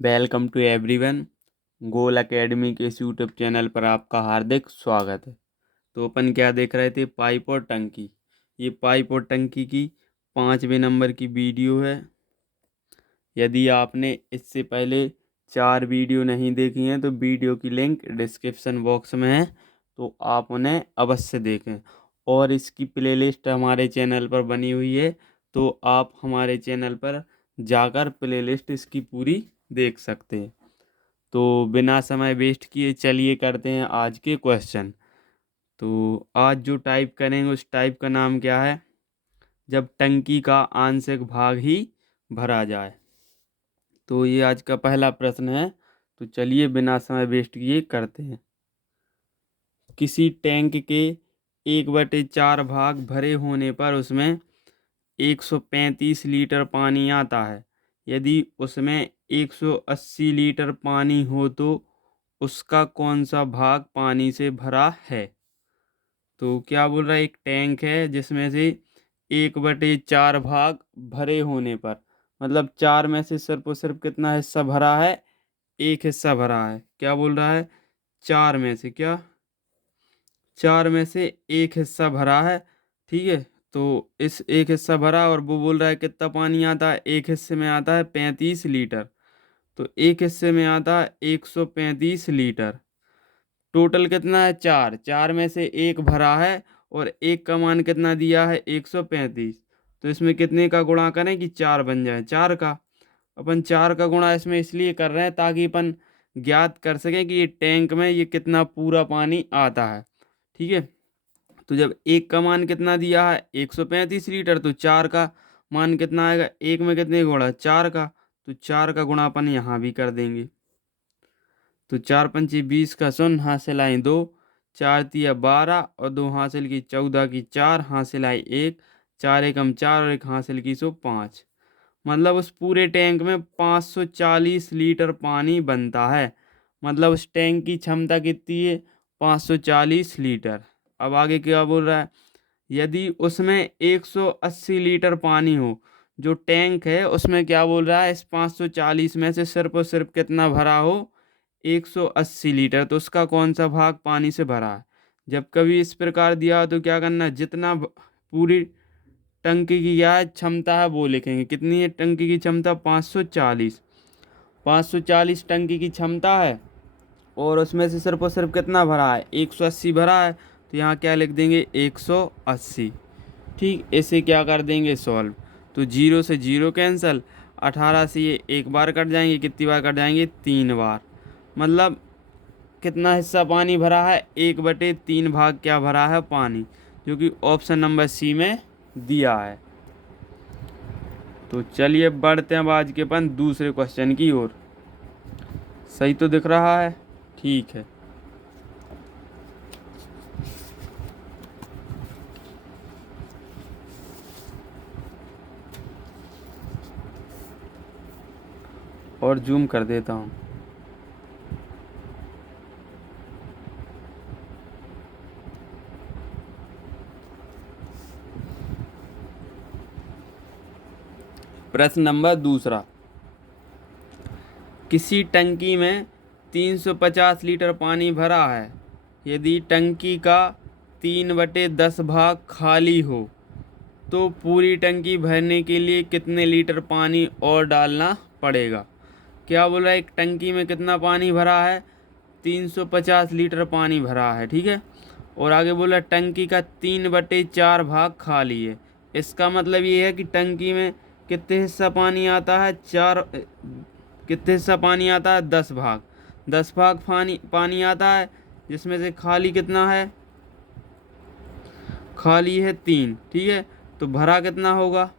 Welcome to everyone. Goal academy के इस YouTube channel पर आपका हार्दिक स्वागत है। तो अपन क्या देख रहे थे, पाइप और टंकी। ये पाइप और टंकी की 5वें नंबर की वीडियो है। यदि आपने इससे पहले 4 वीडियो नहीं देखी हैं तो वीडियो की लिंक डिस्क्रिप्शन बॉक्स में है, तो आप उन्हें अवश्य देखें। और इसकी प्लेलिस्ट हमारे चैनल पर बनी हुई है, तो आप हमारे चैनल पर जाकर प्लेलिस्ट इसकी पूरी देख सकते हैं। तो बिना समय वेस्ट किए चलिए करते हैं आज के क्वेश्चन। तो आज जो टाइप करेंगे उस टाइप का नाम क्या है, जब टंकी का आंशिक भाग ही भरा जाए। तो ये आज का पहला प्रश्न है। तो चलिए बिना समय वेस्ट किए करते हैं। किसी टैंक के 1/4 भाग भरे होने पर उसमें 135 लीटर पानी आता है। यदि उसमें 180 लीटर पानी हो तो उसका कौन सा भाग पानी से भरा है। तो क्या बोल रहा है, एक टैंक है जिसमें से 1/4 भाग भरे होने पर, मतलब 4 में से सिर्फ और सिर्फ कितना हिस्सा भरा है, एक हिस्सा भरा है। क्या बोल रहा है, 4 में से क्या, 4 में से एक हिस्सा भरा है। ठीक है, तो इस एक हिस्सा भरा और वो बोल रहा है कितना पानी आता है, एक हिस्से में आता है 35 लीटर। तो एक हिस्से में आता है 135 लीटर। टोटल कितना है, 4, 4 में से एक भरा है और एक का मान कितना दिया है, 135। तो इसमें कितने का गुणा करें कि 4 बन जाए, 4 का। अपन 4 का गुणा इसमें इसलिए कर रहे हैं ताकि अपन ज्ञात कर सकें कि ये टैंक में ये कितना पूरा पानी आता है। ठीक है, तो जब एक का मान कितना दिया है 135 लीटर, तो 4 का मान कितना आएगा, एक में कितने गुणा, 4 का। तो 4 का गुणा अपन यहाँ भी कर देंगे। तो 4 पंचे 20 का शून्य, हासिल आई 2, 4 तिया 12 और 2 हासिल की 14 की 4, हासिल आई 1, 4 एकम 4 और 1 हासिल की 5। मतलब उस पूरे टैंक में 540 लीटर पानी बनता है। मतलब उस टैंक की क्षमता कितनी है, 540 लीटर। अब आगे क्या बोल रहा है, यदि उसमें 180 लीटर पानी हो, जो टैंक है उसमें क्या बोल रहा है, इस 540 में से सिर्फ और सिर्फ कितना भरा हो, 180 लीटर, तो उसका कौन सा भाग पानी से भरा है। जब कभी इस प्रकार दिया हो तो क्या करना, जितना पूरी टंकी की क्या है क्षमता है वो लिखेंगे। कितनी है टंकी की क्षमता, 540। 540 टंकी की क्षमता है और उसमें से सिर्फ और सिर्फ कितना भरा है, 180 भरा है। तो यहाँ क्या लिख देंगे, 180। ठीक, इसे क्या कर देंगे, सॉल्व। तो 0 से 0 कैंसिल, 18 से ये एक बार कट जाएंगे, कितनी बार कट जाएंगे, 3 बार। मतलब कितना हिस्सा पानी भरा है, 1/3 भाग क्या भरा है, पानी, जो कि ऑप्शन नंबर सी में दिया है। तो चलिए बढ़ते हैं अब आज के अपन दूसरे क्वेश्चन की ओर। सही तो दिख रहा है, ठीक है। और जूम कर देता हूँ। प्रश्न नंबर दूसरा, किसी टंकी में 350 लीटर पानी भरा है। यदि टंकी का 3/10 भाग खाली हो तो पूरी टंकी भरने के लिए कितने लीटर पानी और डालना पड़ेगा। क्या बोल रहा है, एक टंकी में कितना पानी भरा है, 350 लीटर पानी भरा है। ठीक है, और आगे बोला टंकी का 3/4 भाग खाली है। इसका मतलब ये है कि टंकी में कितने हिस्सा पानी आता है, चार, कितने हिस्सा पानी आता है, 10 भाग। 10 भाग पानी पानी आता है, जिसमें से खाली कितना है, खाली है 3। ठीक है, तो भरा कितना होगा,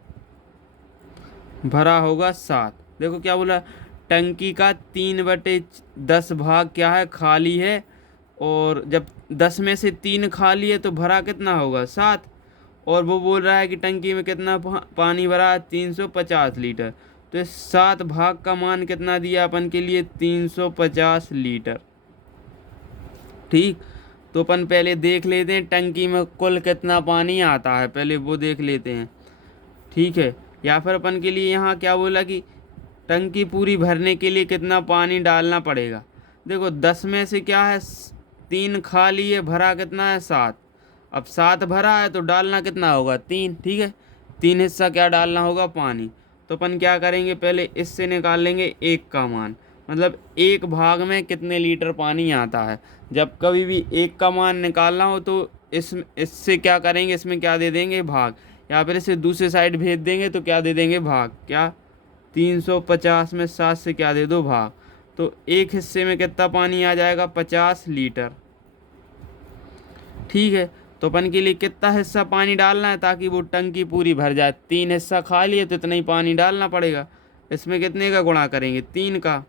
भरा होगा 7। देखो क्या बोला, टंकी का 3/10 भाग क्या है, खाली है। और जब 10 में से 3 खाली है तो भरा कितना होगा, 7। और वो बोल रहा है कि टंकी में कितना पानी भरा है, 350 लीटर। तो इस 7 भाग का मान कितना दिया अपन के लिए, 350 लीटर। ठीक, तो अपन पहले देख लेते हैं टंकी में कुल कितना पानी आता है, पहले वो देख लेते हैं। ठीक है, या फिर अपन के लिए यहाँ क्या बोला कि टंकी पूरी भरने के लिए कितना पानी डालना पड़ेगा। देखो 10 में से क्या है 3 खाली है, भरा कितना है 7। अब 7 भरा है तो डालना कितना होगा 3, ठीक है। 3 हिस्सा क्या डालना होगा पानी। तो अपन क्या करेंगे पहले इससे निकाल लेंगे 1 का मान, मतलब 1 भाग में कितने लीटर पानी आता है। जब कभी भी 1 का मान निकालना हो तो इससे क्या करेंगे, इसमें क्या दे देंगे भाग, या फिर इसे दूसरी साइड भेज देंगे तो क्या दे देंगे भाग। क्या 350 में 7 से क्या दे दो भाग। तो एक हिस्से में कितना पानी आ जाएगा 50 लीटर, ठीक है। तो अपन के लिए कितना हिस्सा पानी डालना है ताकि वो टंकी पूरी भर जाए। 3 हिस्सा खाली है तो इतना ही पानी डालना पड़ेगा। इसमें कितने का गुणा करेंगे 3 का,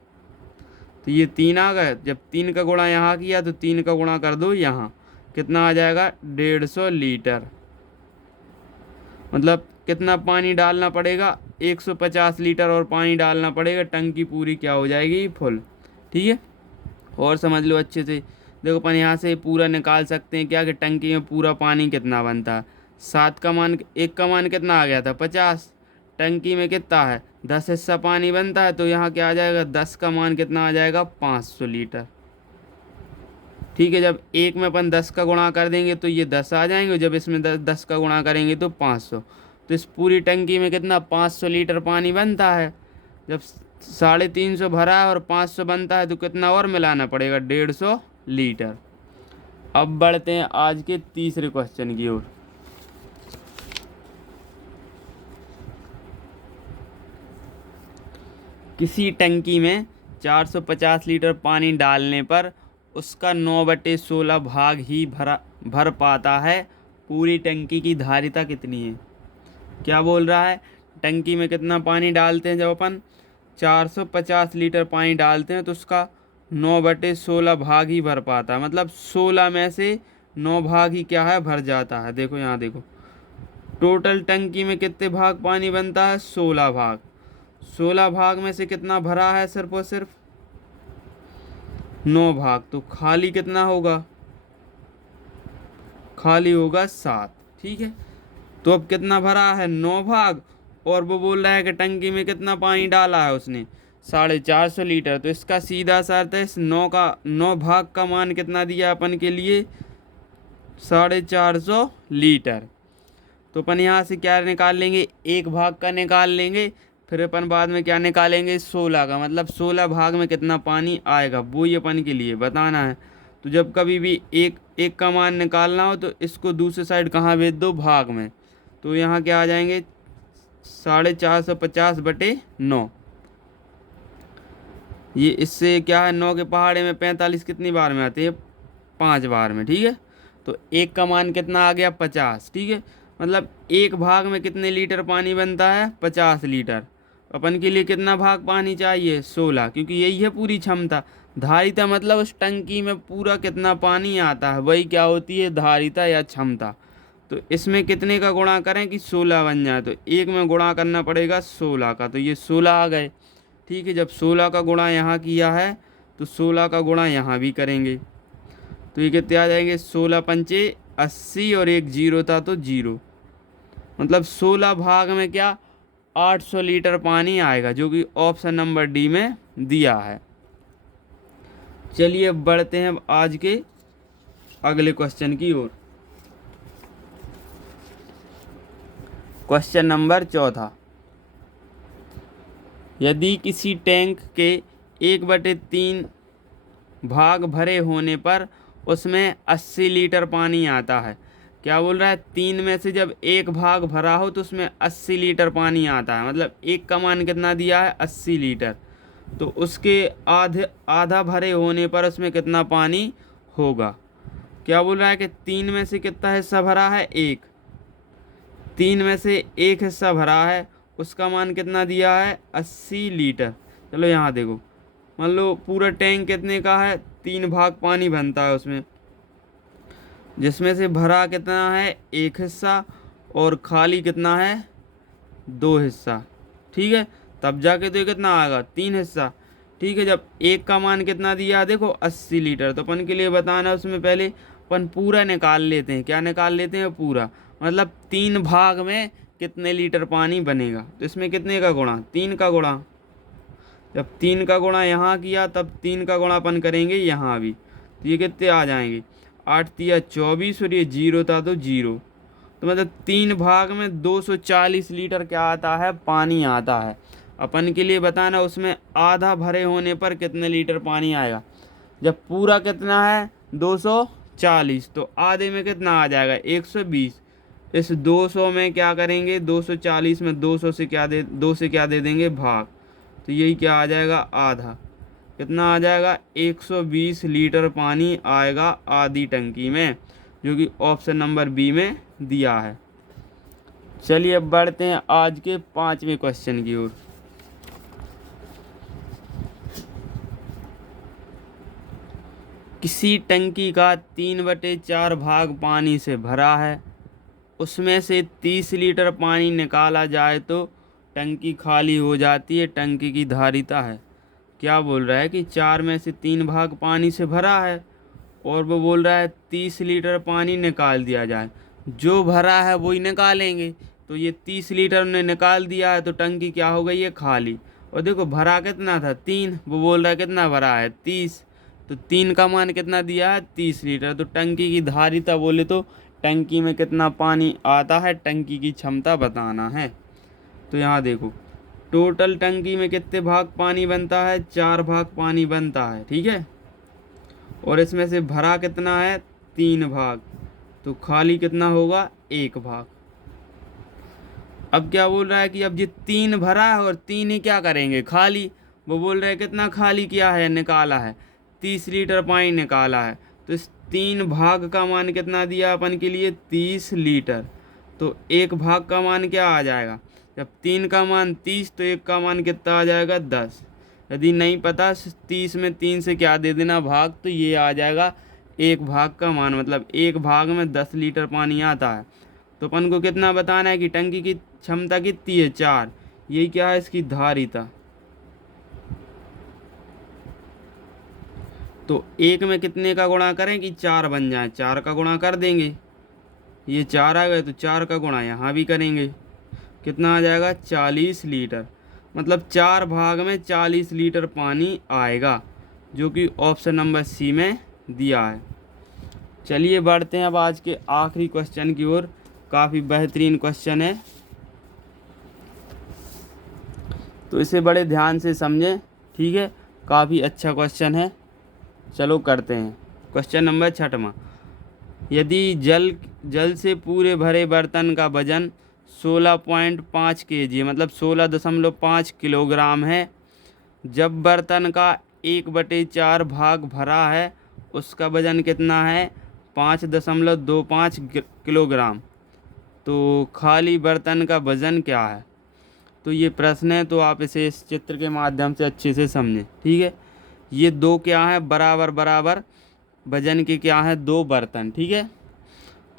तो ये 3 आ गए। जब 3 का गुणा यहाँ किया तो 3 का गुणा कर दो यहाँ, कितना आ जाएगा 150 लीटर। मतलब कितना पानी डालना पड़ेगा 150 लीटर और पानी डालना पड़ेगा, टंकी पूरी क्या हो जाएगी फुल, ठीक है। और समझ लो अच्छे से। देखो अपन यहाँ से पूरा निकाल सकते हैं क्या कि टंकी में पूरा पानी कितना बनता है। 7 का मान 1 का मान कितना आ गया था 50, टंकी में कितना है 10 हिस्सा पानी बनता है, तो यहाँ क्या आ जाएगा 10 का मान कितना आ जाएगा 500 लीटर, ठीक है। जब एक में अपन 10 का गुणा कर देंगे तो ये 10 आ जाएंगे, जब इसमें 10 का गुणा करेंगे तो 500। तो इस पूरी टंकी में कितना 500 लीटर पानी बनता है। जब 350 भरा है और 500 बनता है तो कितना और मिलाना पड़ेगा 150 लीटर। अब बढ़ते हैं आज के तीसरे क्वेश्चन की ओर। किसी टंकी में 450 लीटर पानी डालने पर उसका 9/16 भाग ही भर पाता है। पूरी टंकी की धारिता कितनी है। क्या बोल रहा है, टंकी में कितना पानी डालते हैं, जब अपन 450 लीटर पानी डालते हैं तो उसका 9/16 भाग ही भर पाता है। मतलब 16 में से 9 भाग ही क्या है भर जाता है। देखो यहाँ देखो, टोटल टंकी में कितने भाग पानी बनता है 16 भाग। 16 भाग में से कितना भरा है सिर्फ और सिर्फ 9 भाग। तो खाली कितना होगा, खाली होगा 7, ठीक है। तो अब कितना भरा है 9 भाग, और वो बोल रहा है कि टंकी में कितना पानी डाला है उसने 450 लीटर। तो इसका सीधा सा अर्थ है इस 9 भाग का मान कितना दिया अपन के लिए 450 लीटर। तो अपन यहाँ से क्या निकाल लेंगे 1 भाग का निकाल लेंगे, फिर अपन बाद में क्या निकालेंगे 16 का, मतलब 16 भाग में कितना पानी आएगा वो ही अपन के लिए बताना है। तो जब कभी भी एक का मान निकालना हो तो इसको दूसरी साइड कहाँ भेज दो भाग में। तो यहाँ क्या आ जाएंगे 450/9। ये इससे क्या है 9 के पहाड़े में 45 कितनी बार में आते हैं 5 बार में, ठीक है। तो 1 का मान कितना आ गया 50, ठीक है। मतलब 1 भाग में कितने लीटर पानी बनता है 50 लीटर। अपन के लिए कितना भाग पानी चाहिए 16, क्योंकि यही है पूरी क्षमता। धारिता मतलब उस टंकी में पूरा कितना पानी आता है वही क्या होती है धारिता या क्षमता। तो इसमें कितने का गुणा करें कि 16 बन जाए, तो 1 में गुणा करना पड़ेगा 16 का, तो ये 16 आ गए, ठीक है। जब 16 का गुणा यहाँ किया है तो 16 का गुणा यहाँ भी करेंगे, तो ये कितने आ जाएंगे 16 पंचे 80 और एक जीरो था तो 0। मतलब 16 भाग में क्या 800 लीटर पानी आएगा, जो कि ऑप्शन नंबर डी में दिया है। चलिए अब बढ़ते हैं आज के अगले क्वेश्चन की ओर। Question number 14। यदि किसी टैंक के 1/3 भाग भरे होने पर उसमें 80 लीटर पानी आता है। क्या बोल रहा है 3 में से जब 1 भाग भरा हो तो उसमें 80 लीटर पानी आता है। मतलब 1 का मान कितना दिया है 80 लीटर, तो उसके आधा भरे होने पर उसमें कितना पानी होगा। क्या बोल रहा है कि 3 में से कितना हिस्सा भरा है 1, 3 में से 1 हिस्सा भरा है, उसका मान कितना दिया है 80 लीटर। चलो यहाँ देखो, मान लो पूरा टैंक कितने का है 3 भाग पानी बनता है उसमें, जिसमें से भरा कितना है 1 हिस्सा और खाली कितना है 2 हिस्सा, ठीक है। तब जाके तो ये कितना आएगा 3 हिस्सा, ठीक है। जब 1 का मान कितना दिया देखो 80 लीटर, तो अपन के लिए बताना है उसमें पहले अपन पूरा निकाल लेते हैं। क्या निकाल लेते हैं पूरा, मतलब 3 भाग में कितने लीटर पानी बनेगा। तो इसमें कितने का गुणा 3 का गुणा, जब 3 का गुणा यहाँ किया तब 3 का गुणा अपन करेंगे यहाँ भी, तो ये कितने आ जाएंगे, 8 तिया 24 और ये 0 था तो 0। तो मतलब 3 भाग में 240 लीटर क्या आता है, पानी आता है। अपन के लिए बताना उसमें आधा भरे होने पर कितने लीटर पानी आएगा। जब पूरा कितना है 240, तो आधे में कितना आ जाएगा 120। इस 200 में क्या करेंगे, 240 में 200 से क्या दे, 2 से क्या दे देंगे भाग, तो यही क्या आ जाएगा आधा। कितना आ जाएगा 120 लीटर पानी आएगा आधी टंकी में, जो कि ऑप्शन नंबर बी में दिया है। चलिए अब बढ़ते हैं आज के 5वें क्वेश्चन की ओर। किसी टंकी का 3/4 भाग पानी से भरा है, उसमें से 30 लीटर पानी निकाला जाए तो टंकी खाली हो जाती है, टंकी की धारिता है। क्या बोल रहा है कि 4 में से 3 भाग पानी से भरा है और वो बोल रहा है 30 लीटर पानी निकाल दिया जाए। जो भरा है वही निकालेंगे, तो ये 30 लीटर ने निकाल दिया है तो टंकी क्या हो गई है, खाली। और देखो भरा कितना था 3, वो बोल रहा है कितना भरा है 30, तो 3 का मान कितना दिया है 30 लीटर। तो टंकी की धारिता बोले तो टंकी में कितना पानी आता है, टंकी की क्षमता बताना है। तो यहाँ देखो टोटल टंकी में कितने भाग पानी बनता है, 4 भाग पानी बनता है, ठीक है। और इसमें से भरा कितना है 3 भाग, तो खाली कितना होगा 1 भाग। अब क्या बोल रहा है कि अब ये 3 भरा है और 3 ही क्या करेंगे खाली। वो बोल रहे हैं कितना खाली किया है, निकाला है 30 लीटर पानी निकाला है। तो इस 3 भाग का मान कितना दिया अपन के लिए 30 लीटर, तो 1 भाग का मान क्या आ जाएगा, जब 3 का मान 30 तो 1 का मान कितना आ जाएगा 10। यदि नहीं पता 30 में 3 से क्या दे देना भाग, तो ये आ जाएगा 1 भाग का मान, मतलब 1 भाग में 10 लीटर पानी आता है। तो अपन को कितना बताना है कि टंकी की क्षमता कितनी है 4, यही क्या है इसकी धारिता। तो 1 में कितने का गुणा करें कि 4 बन जाए, 4 का गुणा कर देंगे, ये 4 आ गए तो 4 का गुणा यहाँ भी करेंगे, कितना आ जाएगा 40 लीटर। मतलब 4 भाग में 40 लीटर पानी आएगा, जो कि ऑप्शन नंबर सी में दिया है। चलिए बढ़ते हैं अब आज के आखिरी क्वेश्चन की ओर। काफ़ी बेहतरीन क्वेश्चन है, तो इसे बड़े ध्यान से समझें, ठीक है। काफ़ी अच्छा क्वेश्चन है, चलो करते हैं। क्वेश्चन नंबर 6वां, यदि जल से पूरे भरे बर्तन का वजन 16.5 kg मतलब 16.5 किलोग्राम है, जब बर्तन का 1/4 भाग भरा है उसका वजन कितना है 5.25 किलोग्राम, तो खाली बर्तन का वजन क्या है। तो ये प्रश्न है, तो आप इसे इस चित्र के माध्यम से अच्छे से समझें, ठीक है। ये दो क्या है बराबर बराबर वजन के क्या है 2 बर्तन, ठीक है।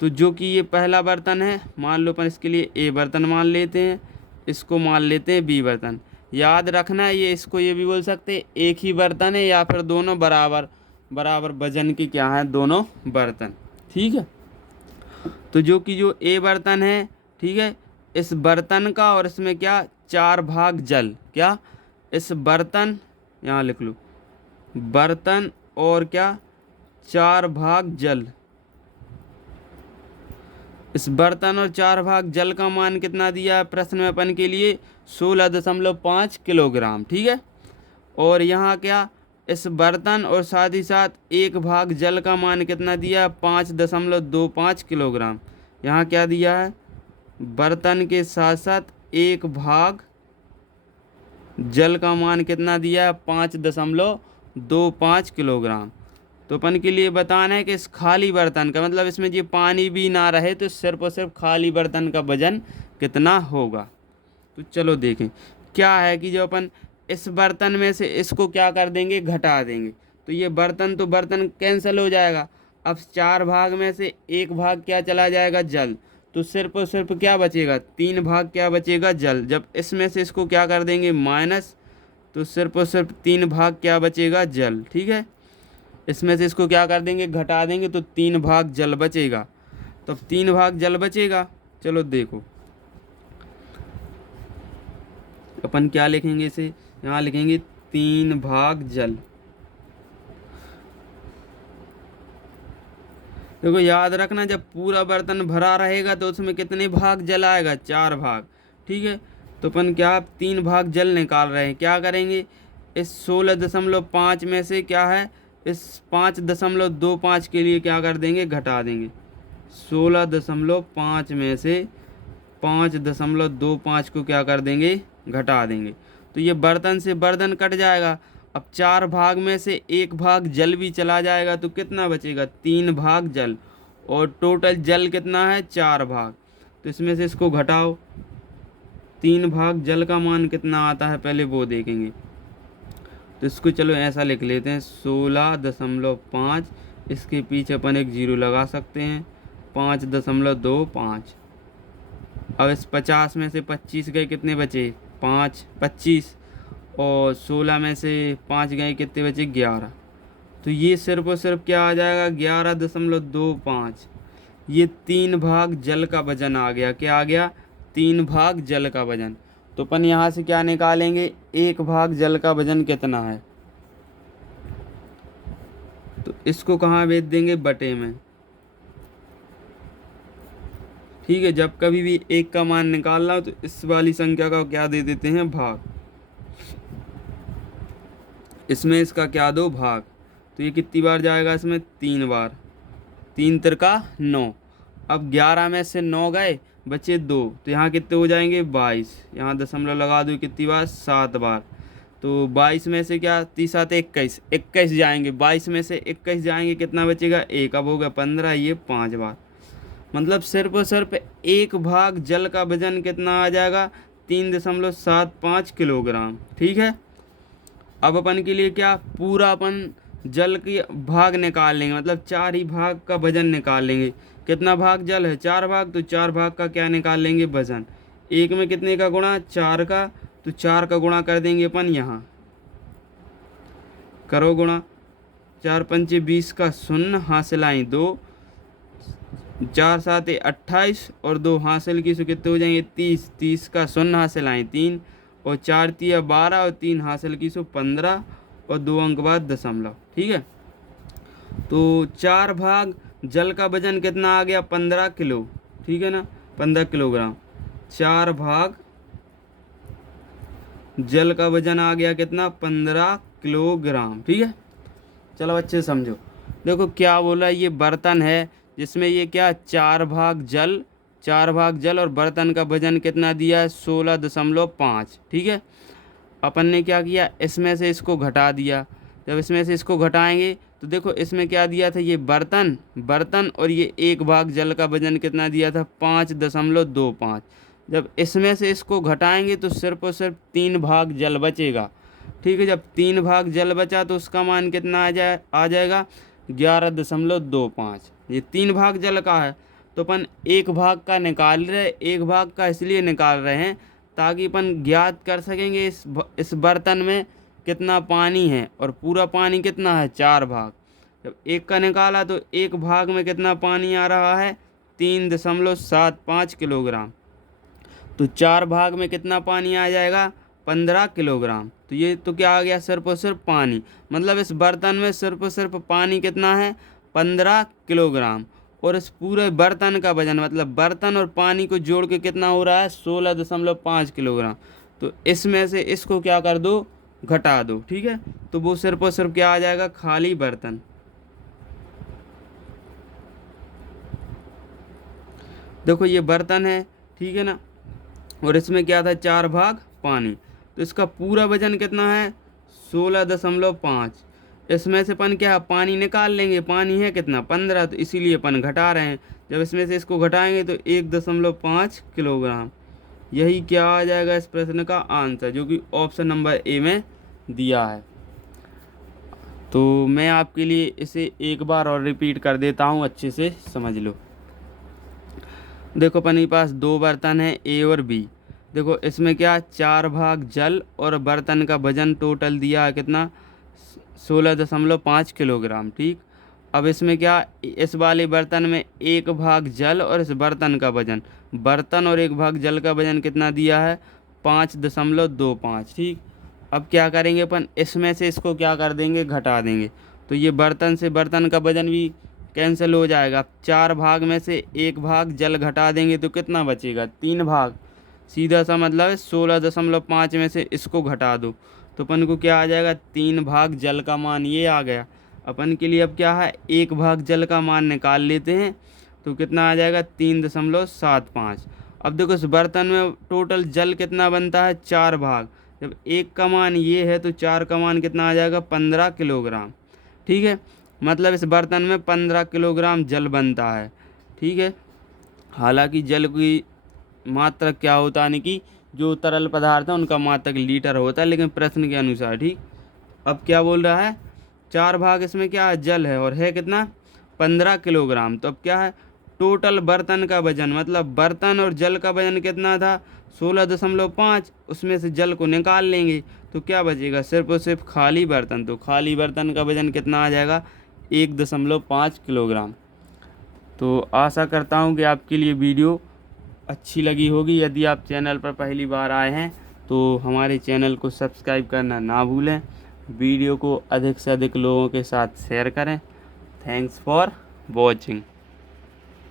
तो जो कि ये पहला बर्तन है, मान लो अपन इसके लिए ए बर्तन मान लेते हैं, इसको मान लेते हैं बी बर्तन। याद रखना है ये, इसको ये भी बोल सकते हैं एक ही बर्तन है या फिर दोनों बराबर बराबर वजन के क्या हैं दोनों बर्तन, ठीक है। तो जो ए बर्तन है, ठीक है, इस बर्तन का और इसमें क्या 4 भाग जल, क्या इस बर्तन, यहाँ लिख लो बर्तन और क्या 4 भाग जल, इस बर्तन और 4 भाग जल का मान कितना दिया है प्रश्न में अपन के लिए 16.5 किलोग्राम, ठीक है। और यहाँ क्या इस बर्तन और साथ ही साथ 1 भाग जल का मान कितना दिया है 5.25 किलोग्राम। यहाँ क्या दिया है बर्तन के साथ साथ 1 भाग जल का मान कितना दिया है 5.25 किलोग्राम। तो अपन के लिए बताना है कि इस खाली बर्तन का मतलब इसमें ये पानी भी ना रहे तो सिर्फ और सिर्फ खाली बर्तन का वजन कितना होगा। तो चलो देखें क्या है कि जो अपन इस बर्तन में से इसको क्या कर देंगे घटा देंगे, तो ये बर्तन तो बर्तन कैंसिल हो जाएगा। अब 4 भाग में से 1 भाग क्या चला जाएगा जल, तो सिर्फ और सिर्फ क्या बचेगा 3 भाग क्या बचेगा जल। जब इसमें से इसको क्या कर देंगे माइनस, तो सिर्फ और सिर्फ 3 भाग क्या बचेगा जल, ठीक है। इसमें से इसको क्या कर देंगे घटा देंगे तो 3 भाग जल बचेगा। तो अब 3 भाग जल बचेगा, चलो देखो अपन क्या लिखेंगे इसे, यहाँ लिखेंगे 3 भाग जल। देखो याद रखना, जब पूरा बर्तन भरा रहेगा तो उसमें कितने भाग जल आएगा, 4 भाग। ठीक है, तो अपन क्या 3 भाग जल निकाल रहे हैं। क्या करेंगे, इस 16.5 में से क्या है, इस 5.25 के लिए क्या कर देंगे, घटा देंगे। 16.5 में से 5.25 को क्या कर देंगे, घटा देंगे। तो ये बर्तन से बर्तन कट जाएगा। अब 4 भाग में से 1 भाग जल भी चला जाएगा तो कितना बचेगा, 3 भाग जल। और टोटल जल कितना है, 4 भाग। तो इसमें से इसको घटाओ, 3 भाग जल का मान कितना आता है पहले वो देखेंगे। तो इसको चलो ऐसा लिख लेते हैं, 16.5, इसके पीछे अपन एक 0 लगा सकते हैं, 5.25। अब इस 50 में से 25 गए, कितने बचे, 5, 25। और 16 में से 5 गए, कितने बचे, 11। तो ये सिर्फ और सिर्फ क्या आ जाएगा, 11.25। ये 3 भाग जल का वजन आ गया। क्या आ गया, 3 भाग जल का वजन। तो अपन यहाँ से क्या निकालेंगे, 1 भाग जल का वजन कितना है। तो इसको कहाँ भेज देंगे, बटे में। ठीक है, जब कभी भी 1 का मान निकालना हो तो इस वाली संख्या का क्या दे देते हैं, भाग। इसमें इसका क्या दो, भाग। तो ये कितनी बार जाएगा, इसमें 3 बार। 3 तिरका 9। अब 11 में से 9 गए, बचे 2, तो यहाँ कितने हो जाएंगे, 22। यहाँ दशमलव लगा दो, कितनी बार, 7 बार। तो 22 में से क्या, 3 7 21, 21 जाएंगे। 22 में से 21 जाएंगे, कितना बचेगा, 1। अब हो गया 15, ये 5 बार। मतलब सिर्फ और सिर्फ 1 भाग जल का वजन कितना आ जाएगा, 3.75 किलोग्राम। ठीक है, अब अपन के लिए क्या, पूरा अपन जल के भाग निकाल लेंगे, मतलब 4 ही भाग का वजन निकाल लेंगे। कितना भाग जल है, 4 भाग, तो 4 भाग का क्या निकाल लेंगे, वजन। 1 में कितने का गुणा, 4 का, तो 4 का गुणा कर देंगे अपन यहाँ। करो गुणा, 4 पंचे 20 का 0, हासिल आई 2, 4 7 28 और 2 हासिल की, सो कितने हो जाएंगे, 30। 30 का 0 हासिल आए 3, और 4 3 12 और 3 हासिल की, सो 15 और 2 अंक बाद दशमलव। ठीक है, तो 4 भाग जल का वजन कितना आ गया, 15 किलो। ठीक है ना, 15 किलोग्राम। 4 भाग जल का वजन आ गया कितना, 15 किलोग्राम। ठीक है, चलो अच्छे से समझो। देखो क्या बोला, ये बर्तन है जिसमें ये क्या, 4 भाग जल, 4 भाग जल, और बर्तन का वजन कितना दिया है, 16.5। ठीक है, अपन ने क्या किया, इसमें से इसको घटा दिया। जब इसमें से इसको घटाएंगे तो देखो इसमें क्या दिया था, ये बर्तन और ये 1 भाग जल का वजन कितना दिया था, 5.25। जब इसमें से इसको घटाएंगे तो सिर्फ और सिर्फ 3 भाग जल बचेगा। ठीक है, जब 3 भाग जल बचा तो उसका मान कितना आ जाएगा 11.25। ये 3 भाग जल का है, तो अपन 1 भाग का निकाल रहे। 1 भाग का इसलिए निकाल रहे हैं ताकि अपन ज्ञात कर सकेंगे इस बर्तन में कितना पानी है, और पूरा पानी कितना है, 4 भाग। जब 1 का निकाला तो 1 भाग में कितना पानी आ रहा है, 3.75 किलोग्राम। तो 4 भाग में कितना पानी आ जाएगा, 15 किलोग्राम। तो ये तो क्या आ गया, सिर्फ और सिर्फ पानी। मतलब इस बर्तन में सिर्फ और सिर्फ पानी कितना है, 15 किलोग्राम। और इस पूरे बर्तन का वजन, मतलब बर्तन और पानी को जोड़ के कितना हो रहा है, 16.5 किलोग्राम। तो इसमें से इसको क्या कर दो, घटा दो। ठीक है, तो वो सिर्फ और सिर्फ क्या आ जाएगा, खाली बर्तन। देखो ये बर्तन है, ठीक है ना, और इसमें क्या था, 4 भाग पानी। तो इसका पूरा वजन कितना है, 16.5। इसमें से अपन क्या, पानी निकाल लेंगे। पानी है कितना, 15, तो इसीलिए अपन घटा रहे हैं। जब इसमें से इसको घटाएंगे तो 1.5 किलोग्राम। यही क्या आ जाएगा इस प्रश्न का आंसर, जो कि ऑप्शन नंबर ए में दिया है। तो मैं आपके लिए इसे एक बार और रिपीट कर देता हूँ, अच्छे से समझ लो। देखो अपन के पास 2 बर्तन हैं, ए और बी। देखो इसमें क्या, 4 भाग जल और बर्तन का वजन टोटल दिया है कितना, 16.5 किलोग्राम। ठीक, अब इसमें क्या, इस वाले बर्तन में 1 भाग जल और इस बर्तन का वजन, बर्तन और 1 भाग जल का वजन कितना दिया है, 5.25। ठीक, अब क्या करेंगे अपन, इसमें से इसको क्या कर देंगे, घटा देंगे। तो ये बर्तन से बर्तन का वजन भी कैंसिल हो जाएगा। अब 4 भाग में से 1 भाग जल घटा देंगे तो कितना बचेगा, 3 भाग। सीधा सा मतलब है 16.5 में से इसको घटा दो तो अपन को क्या आ जाएगा, 3 भाग जल का मान ये आ गया। अपन के लिए अब क्या है, 1 भाग जल का मान निकाल लेते हैं तो कितना आ जाएगा, 3.75। अब देखो इस बर्तन में टोटल जल कितना बनता है, 4 भाग। जब 1 का मान ये है तो 4 का मान कितना आ जाएगा, 15 किलोग्राम। ठीक है, मतलब इस बर्तन में 15 किलोग्राम जल बनता है। ठीक है, हालांकि जल की मात्रा क्या होता है, यानी कि जो तरल पदार्थ है उनका मात्रक लीटर होता है, लेकिन प्रश्न के अनुसार। ठीक, अब क्या बोल रहा है, 4 भाग इसमें क्या है, जल है, और है कितना, 15 किलोग्राम। तो अब क्या है, टोटल बर्तन का वजन, मतलब बर्तन और जल का वजन कितना था, 16.5। उसमें से जल को निकाल लेंगे तो क्या बचेगा, सिर्फ और सिर्फ खाली बर्तन। तो खाली बर्तन का वजन कितना आ जाएगा, 1.5 किलोग्राम। तो आशा करता हूँ कि आपके लिए वीडियो अच्छी लगी होगी। यदि आप चैनल पर पहली बार आए हैं तो हमारे चैनल को सब्सक्राइब करना ना भूलें। वीडियो को अधिक से अधिक लोगों के साथ शेयर करें। Thanks for watching.